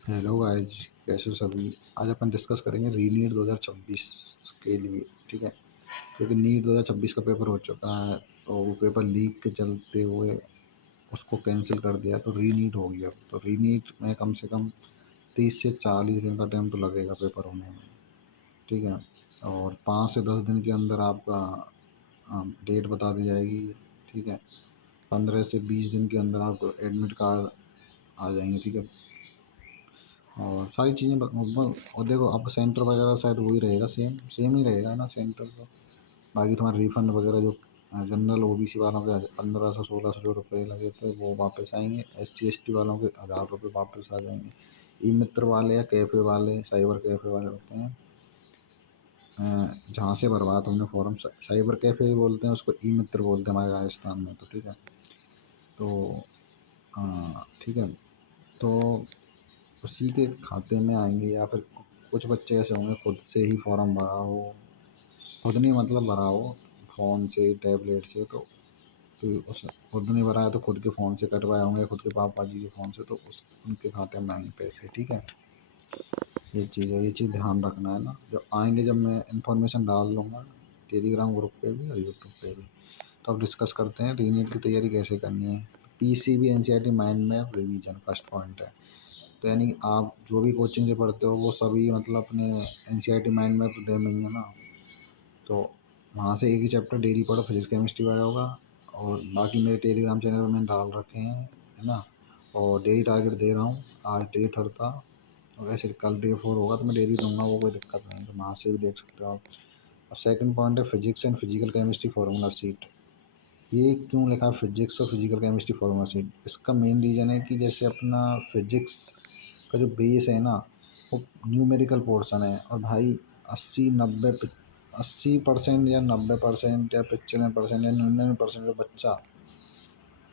Hello guys, कैसे हो सभी। आज अपन डिस्कस करेंगे रीनीट 2026 के लिए। ठीक है, क्योंकि नीट 2026 का पेपर हो चुका है, तो वो पेपर लीक के चलते हुए उसको कैंसिल कर दिया, तो रीनीट हो गया। तो रीनीट में कम से कम 30 से 40 दिन का टाइम तो लगेगा पेपर होने में। ठीक है, और 5 से 10 दिन के अंदर आपका डेट बता दी जाएगी। ठीक है, 15 से 20 दिन के अंदर आपको एडमिट कार्ड आ जाएंगे। ठीक है, और सारी चीज़ें और देखो, आपका सेंटर वगैरह शायद वही रहेगा, सेम सेम ही रहेगा, है ना सेंटर तो। बाकी तुम्हारा रिफंड वगैरह जो जनरल ओबीसी वालों के 1500 1600 जो रुपये लगे थे वो वापस आएंगे। SC ST वालों के 1000 रुपये वापस आ जाएंगे। ई मित्र वाले या कैफ़े वाले, साइबर कैफ़े वाले होते हैं, जहाँ से भरवाया तुमने फॉर्म, साइबर कैफ़े भी बोलते हैं उसको, ई मित्र बोलते हैं हमारे राजस्थान में। तो ठीक है, तो ठीक है, तो उसी के खाते में आएंगे, या फिर कुछ बच्चे ऐसे होंगे खुद से ही फॉर्म भरा हो, खुद नहीं मतलब भरा हो फ़ोन से टैबलेट से, तो उस खुद नहीं भरा है तो खुद के फ़ोन से कटवाए होंगे, खुद के पापा जी के फ़ोन से, तो उस उनके खाते में आएंगे पैसे। ठीक है, ये चीज़ है, ये चीज़ ध्यान रखना है ना। जब आएंगे, जब मैं इन्फॉर्मेशन डाल लूँगा टेलीग्राम ग्रुप पे भी और यूट्यूब पे भी, तो अब डिस्कस करते हैं रीनीट की तैयारी कैसे करनी है। PCB NCERT mind map revision first point है। तो यानी कि आप जो भी कोचिंग से पढ़ते हो वो सभी मतलब अपने NCERT माइंड मैप दे में ही है ना। तो वहाँ से एक ही चैप्टर डेली पढ़ो, फिजिक्स केमिस्ट्री वाया होगा, और बाकी मेरे टेलीग्राम चैनल में मैंने डाल रखे हैं, है ना। और डेली टारगेट दे रहा हूँ, आज डे 3 था, और वैसे कल डे 4 होगा, तो मैं डेली दूंगा, वो कोई दिक्कत नहीं, तो वहाँ से भी देख सकते हो आप। और सेकंड पॉइंट है physics and physical chemistry formula seat. ये क्यों लिखा है फिजिक्स और फिजिकल केमिस्ट्री फार्मूला सीट? इसका मेन रीज़न है कि जैसे अपना फिजिक्स का जो बेस है ना, वो न्यूमेरिकल पोर्शन है, और भाई 80% या 90% या 95% या 99% जो बच्चा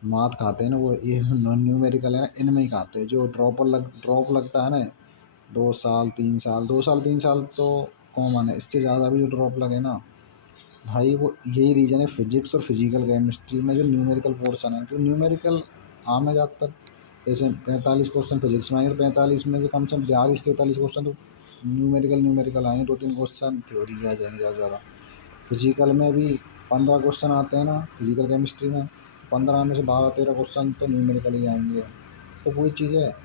मात खाते हैं ना, वो ये नॉन न्यूमेरिकल है ना, इनमें ही खाते हैं। जो ड्रॉप लगता है ना, 2 साल 3 साल, 2 साल 3 साल तो कॉमन है, इससे ज़्यादा भी जो ड्रॉप लगे ना भाई, वो यही रीज़न है फिजिक्स और फिजिकल केमिस्ट्री में जो न्यूमेरिकल पोर्शन है। तो न्यूमेरिकल आम है ज़्यादातर, जैसे 45 क्वेश्चन फिजिक्स में आएंगे, तो 45 में से कम से कम 42 43 क्वेश्चन तो न्यूमेरिकल आएंगे, 2 3 क्वेश्चन थ्योरी के आ जाएंगे ज़्यादा से ज़्यादा। फिजिकल में भी 15 क्वेश्चन आते हैं ना फिजिकल केमिस्ट्री में, 15 में से 12 13 क्वेश्चन तो न्यूमेरिकल ही आएंगे। तो वही चीज़ है।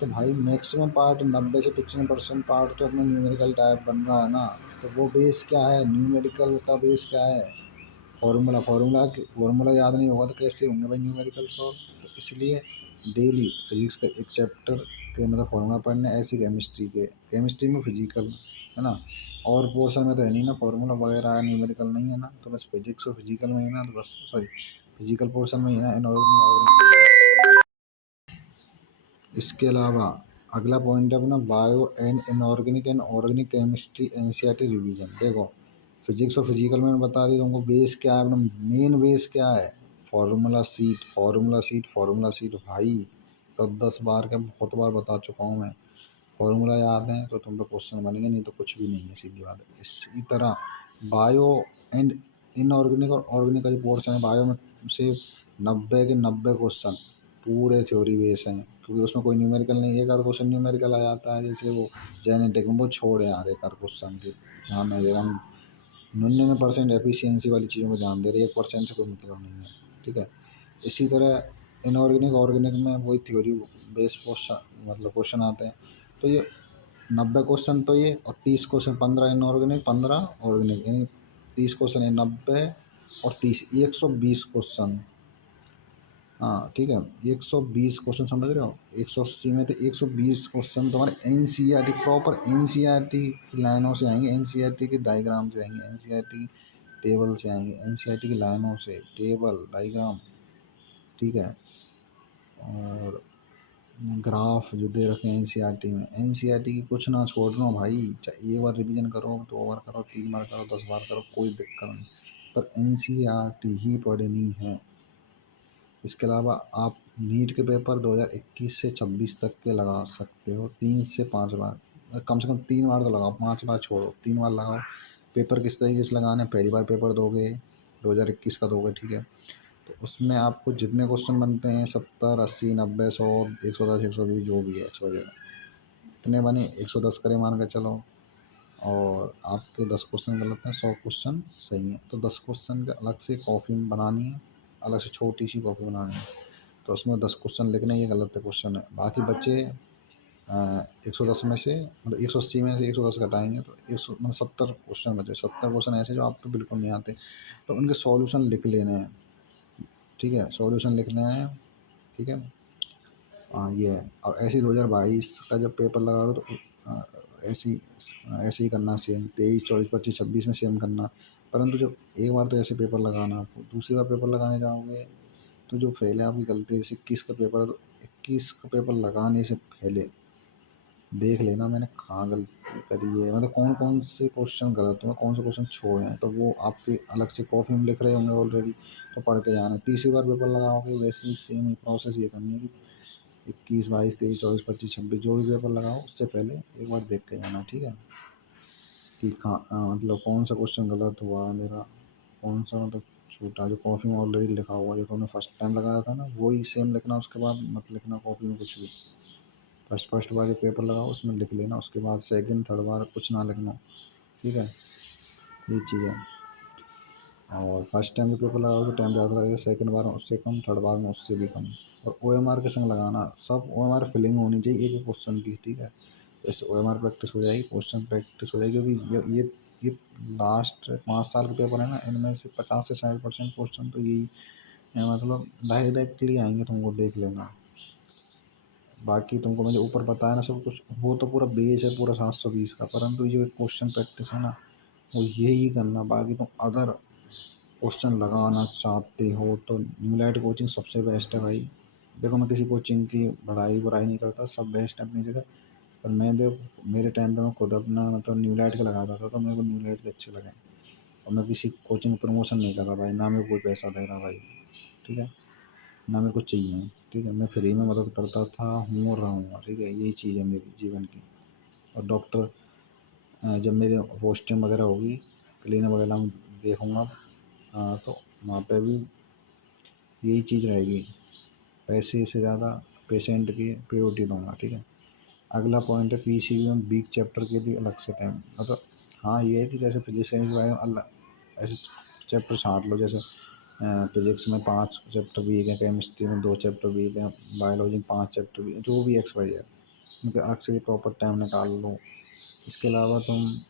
तो भाई मैक्सिमम पार्ट 90 से 95% पार्ट तो अपना न्यूमेरिकल टाइप बन रहा है ना। तो वो बेस क्या है, न्यूमेरिकल का बेस क्या है? फार्मूला याद नहीं होगा तो कैसे होंगे भाई न्यूमेरिकल सॉल्व। तो इसलिए डेली फिजिक्स का एक चैप्टर के मतलब फार्मूला पढ़ना है, ऐसी केमिस्ट्री में फिजिकल, है ना। और पोर्शन में तो है नहीं ना फार्मूला वगैरह, न्यूमेरिकल नहीं है ना, तो बस फिजिक्स और फिजिकल में ही ना, तो बस सॉरी फिजिकल पोर्शन में ही ना इनऑर्गेनिक। इसके अलावा अगला पॉइंट है अपना bio and inorganic and organic chemistry NCERT revision. देखो, फिजिक्स और फिजिकल में बता दी तुमको बेस क्या है, अपना मेन बेस क्या है, फार्मूला सीट भाई। तो 10 बार क्या, बहुत बार बता चुका हूँ मैं। फार्मूला याद है तो तुम पे क्वेश्चन बनेंगे, नहीं तो कुछ भी नहीं है, सीधी बात है। इसी तरह बायो एंड इनऑर्गेनिक और ऑर्गेनिक का जो पोर्शन है, बायो में से 90 के 90 क्वेश्चन पूरे थ्योरी बेस हैं, क्योंकि उसमें कोई न्यूमेरिकल नहीं है। एक आध क्वेश्चन न्यूमेरिकल आ जाता है, जैसे वो जेनेटिक में, वो छोड़ यार एक आध क्वेश्चन की ध्यान नहीं दे रहा हम। 99% एफिशिएंसी वाली चीज़ों में ध्यान दे रहे, 1% से कोई मतलब नहीं है। ठीक है, इसी तरह इनऑर्गेनिक ऑर्गेनिक में वही थ्योरी बेस क्वेश्चन मतलब क्वेश्चन आते हैं। तो ये 90 क्वेश्चन तो ये, और 30 क्वेश्चन, 15 इनऑर्गेनिक 15 ऑर्गेनिक, यानी 30 क्वेश्चन है, 90 और 30 120 क्वेश्चन। हाँ ठीक है, 120 क्वेश्चन समझ रहे हो, 180 में तो 120 क्वेश्चन तुम्हारे NCERT प्रॉपर NCERT की लाइनों से आएंगे, NCERT के डायग्राम से आएंगे, NCERT टेबल से आएंगे, NCERT की लाइनों से टेबल डायग्राम। ठीक है, और ग्राफ जो दे रखे हैं NCERT में, NCERT की कुछ ना छोड़ना भाई, चाहे एक बार रिवीजन करो, 2 बार करो, 3 बार करो, 10 बार करो, कोई दिक्कत नहीं, पर NCERT ही पढ़नी है। इसके अलावा आप नीट के पेपर 2021 से 26 तक के लगा सकते हो, 3 से 5 बार, कम से कम 3 बार तो लगाओ, 5 बार छोड़ो, 3 बार लगाओ। पेपर किस तरीके से लगाने, पहली बार पेपर दोगे 2021 का दोगे, ठीक है, तो उसमें आपको जितने क्वेश्चन बनते हैं 70 80 90 100 110 120 जो भी है वगैरह, इतने बने, 110 करे मान के चलो, और आपके 10 क्वेश्चन गलत हैं, 100 क्वेश्चन सही हैं, तो 10 क्वेश्चन के अलग से कॉपी बनानी है, अलग से छोटी सी कॉपी बनानी है, तो उसमें 10 क्वेश्चन लिखने, ये गलत क्वेश्चन है, बाकी बच्चे 110 में से मतलब 180 में से 110 घटाएंगे तो 100 मतलब 70 क्वेश्चन बचे, 70 क्वेश्चन ऐसे जो आपको बिल्कुल नहीं आते, तो उनके सॉल्यूशन लिख लेने हैं, ठीक है, सॉल्यूशन लिख लेना है, ठीक है। हाँ ये है। अब ऐसे ही 2022 का जब पेपर लगाओगे तो ऐसे ऐसे ही करना, सेम 23 24 25 26 में सेम करना, परंतु जब एक बार तो ऐसे पेपर लगाना, आपको दूसरी बार पेपर लगाने जाओगे तो जो फेल है आपकी गलती, जैसे 21 का पेपर है तो 21 का पेपर लगाने से पहले देख लेना मैंने कहाँ गलती करी है, मतलब कौन कौन से क्वेश्चन गलत हुए, कौन से क्वेश्चन छोड़े हैं, तो वो आपके अलग से कॉपी में लिख रहे होंगे ऑलरेडी, तो पढ़ के जाना है। तीसरी बार पेपर लगाओगे वैसे ही सेम ही प्रोसेस ये करनी है कि 21 22 23 24 25 26 जो भी पेपर लगाओ उससे पहले एक बार देख के जाना, ठीक है, कि कहाँ मतलब कौन सा क्वेश्चन गलत हुआ मेरा, कौन सा मतलब छूटा, जो कॉपी में ऑलरेडी लिखा हुआ जो तुमने फर्स्ट टाइम लगाया था ना वही सेम लिखना, उसके बाद मत लिखना कॉपी में कुछ भी। फर्स्ट बार जो पेपर लगाओ उसमें लिख लेना, उसके बाद सेकंड थर्ड बार कुछ ना लिखना, ठीक है, ये चीज़ है। और फर्स्ट टाइम जो पेपर लगाओगे टाइम ज़्यादा लगेगा, सेकंड बार में उससे कम, थर्ड बार में उससे भी कम। और OMR के संग लगाना, सब OMR फिलिंग होनी चाहिए एक एक क्वेश्चन की, ठीक है, इससे OMR प्रैक्टिस हो जाएगी, क्वेश्चन प्रैक्टिस हो जाएगी, क्योंकि ये लास्ट 5 साल के पेपर है ना, इनमें से 50 से 60% क्वेश्चन तो यही मतलब डायरेक्टली आएंगे, तुमको देख लेना। बाकी तुमको मुझे ऊपर बताया ना सब कुछ, वो तो पूरा बेस है पूरा 720 का, परंतु ये क्वेश्चन प्रैक्टिस है ना वो यही करना, बाकी तुम अदर क्वेश्चन लगाना चाहते हो तो न्यूलाइट कोचिंग सबसे बेस्ट है भाई। देखो मैं किसी कोचिंग की बड़ाई बुराई नहीं करता, सब बेस्ट है अपनी जगह, पर मैं देखो मेरे टाइम पे मैं खुद अपना मतलब न्यूलाइट का लगाता था तो मेरे को न्यूलाइट के अच्छे लगे, और मैं किसी कोचिंग प्रमोशन नहीं कर रहा भाई, ना मेरे को कोई पैसा दे रहा भाई, ठीक है, ना मेरे को चाहिए, ठीक है, मैं फ्री में मदद करता था, हूँ और रहूँगा, ठीक है, यही चीज़ है मेरी जीवन की। और डॉक्टर जब मेरे पोस्टिंग वगैरह होगी, क्लिनिक वगैरह में देखूँगा, तो वहाँ पे भी यही चीज़ रहेगी, पैसे से ज़्यादा पेशेंट की प्रायोरिटी दूँगा, ठीक है। अगला पॉइंट है PCB में वीक चैप्टर के लिए अलग से टाइम, मतलब हाँ ये है कि जैसे फिजिक्स केमिस्ट्री बायो में अलग ऐसे चैप्टर छाँट लो, जैसे फिजिक्स में 5 चैप्टर वीक है, केमिस्ट्री में 2 चैप्टर वीक है, बायोलॉजी में 5 चैप्टर वीक है, जो भी एक्स वाई है उनके अलग से प्रॉपर टाइम निकाल लो। इसके अलावा तुम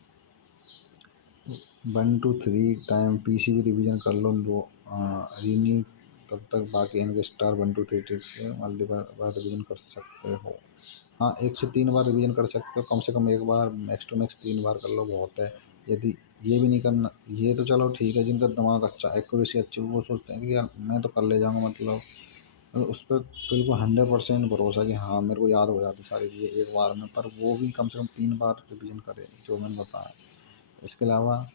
1 to 3 टाइम PCB रिवीजन कर लो, दो रीनी तब तक, बाकी इनके स्टार 1 to 3 ट्रिक्स से मल्टीपल बार रिवीजन कर सकते हो। हाँ 1 से 3 बार रिवीजन कर सकते हो, कम से कम एक बार, मैक्स टू मैक्स 3 बार कर लो बहुत है। यदि ये भी नहीं करना, ये तो चलो ठीक है, जिनका दिमाग अच्छा, एक्यूरेसी अच्छी, वो सोचते हैं कि यार मैं तो कर ले जाऊँगा, मतलब उस पर बिल्कुल 100% भरोसा कि हाँ मेरे को याद हो जाती सारी चीज़ें एक बार में, पर वो भी कम से कम 3 बार रिवीजन करे जो मैंने बताया। इसके अलावा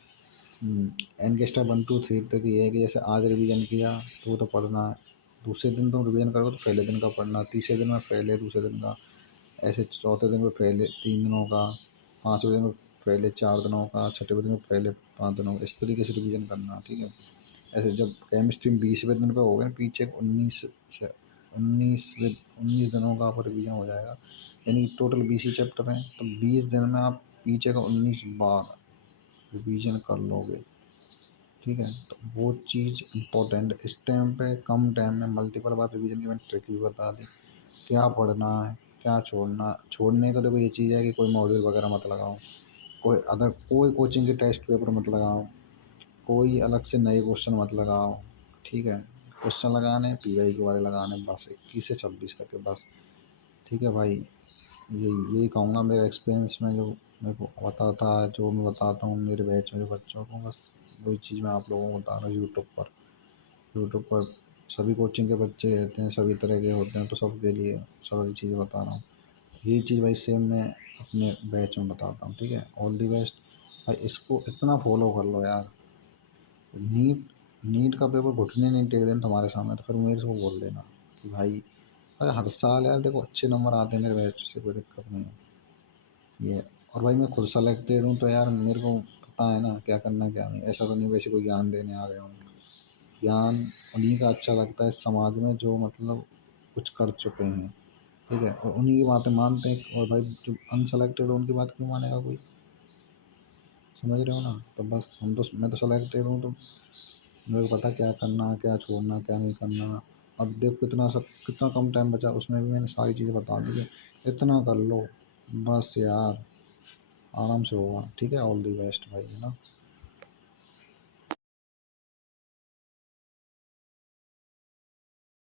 एनकेस्टा 1 to 3 तक ये है कि जैसे आज रिवीजन किया तो वो तो पढ़ना है, दूसरे दिन तुम रिवीजन करोगे तो पहले दिन का पढ़ना, तीसरे दिन में पहले दूसरे दिन का, ऐसे चौथे दिन में पहले 3 दिनों का, पाँचवें दिन में पहले 4 दिनों का, छठे दिन में पहले 5 दिनों का, इस तरीके से रिवीजन करना, ठीक है। ऐसे जब केमिस्ट्री में 20वें दिन पे हो गए पीछे 19 दिनों का आपका रिवीजन हो जाएगा, यानी टोटल 20 ही चैप्टर हैं, तो 20 दिन में आप पीछे का 19 बार रिवीजन कर लोगे, ठीक है, तो वो चीज़ इम्पोर्टेंट है। इस टाइम पे कम टाइम में मल्टीपल बार रिवीजन की मैंने ट्रिक भी बता दी, क्या पढ़ना है क्या छोड़ना, छोड़ने का देखो ये चीज़ है कि कोई मॉड्यूल वगैरह मत लगाओ, कोई कोचिंग के टेस्ट पेपर मत लगाओ, कोई अलग से नए क्वेश्चन मत लगाओ, ठीक है, क्वेश्चन लगाने PY के वाले लगाने बस 21 से 26 तक के बस, ठीक है भाई। यही कहूँगा मेरा एक्सपीरियंस में जो मेरे को बताता है, जो मैं बताता हूँ मेरे बैच में जो बच्चों को, बस वही चीज़ मैं आप लोगों को बता रहा हूँ। यूट्यूब पर सभी कोचिंग के बच्चे रहते हैं, सभी तरह के होते हैं, तो सबके लिए सारी चीज़ें बता रहा हूँ। यही चीज़ भाई सेम मैं अपने बैच में बताता हूँ, ठीक है। ऑल दी बेस्ट भाई, इसको इतना फॉलो कर लो यार। नीट नीट का पेपर घुटने नहीं टेक देना तुम्हारे सामने तो फिर मेरे से बोल देना कि भाई, अरे हर साल यार देखो अच्छे नंबर आते हैं मेरे बैच से, कोई दिक्कत नहीं है ये। और भाई मैं खुद सेलेक्टेड हूँ तो यार मेरे को पता है ना क्या करना क्या नहीं, ऐसा तो नहीं वैसे कोई ज्ञान देने आ गया हूँ। ज्ञान उन्हीं का अच्छा लगता है समाज में जो मतलब कुछ कर चुके हैं, ठीक है, और उन्हीं की बातें मानते हैं। और भाई जो अनसेलेक्टेड है उनकी बात क्यों मानेगा कोई? समझ रहे हो ना? तो बस मैं तो सेलेक्टेड हूँ, तो मेरे को पता क्या करना है, क्या छोड़ना, क्या नहीं करना। अब देखो कितना कम टाइम बचा, उसमें भी मैंने सारी चीज़ें बता दी है। इतना कर लो बस यार, आराम से होगा। ठीक है, ऑल द बेस्ट भाई, है ना।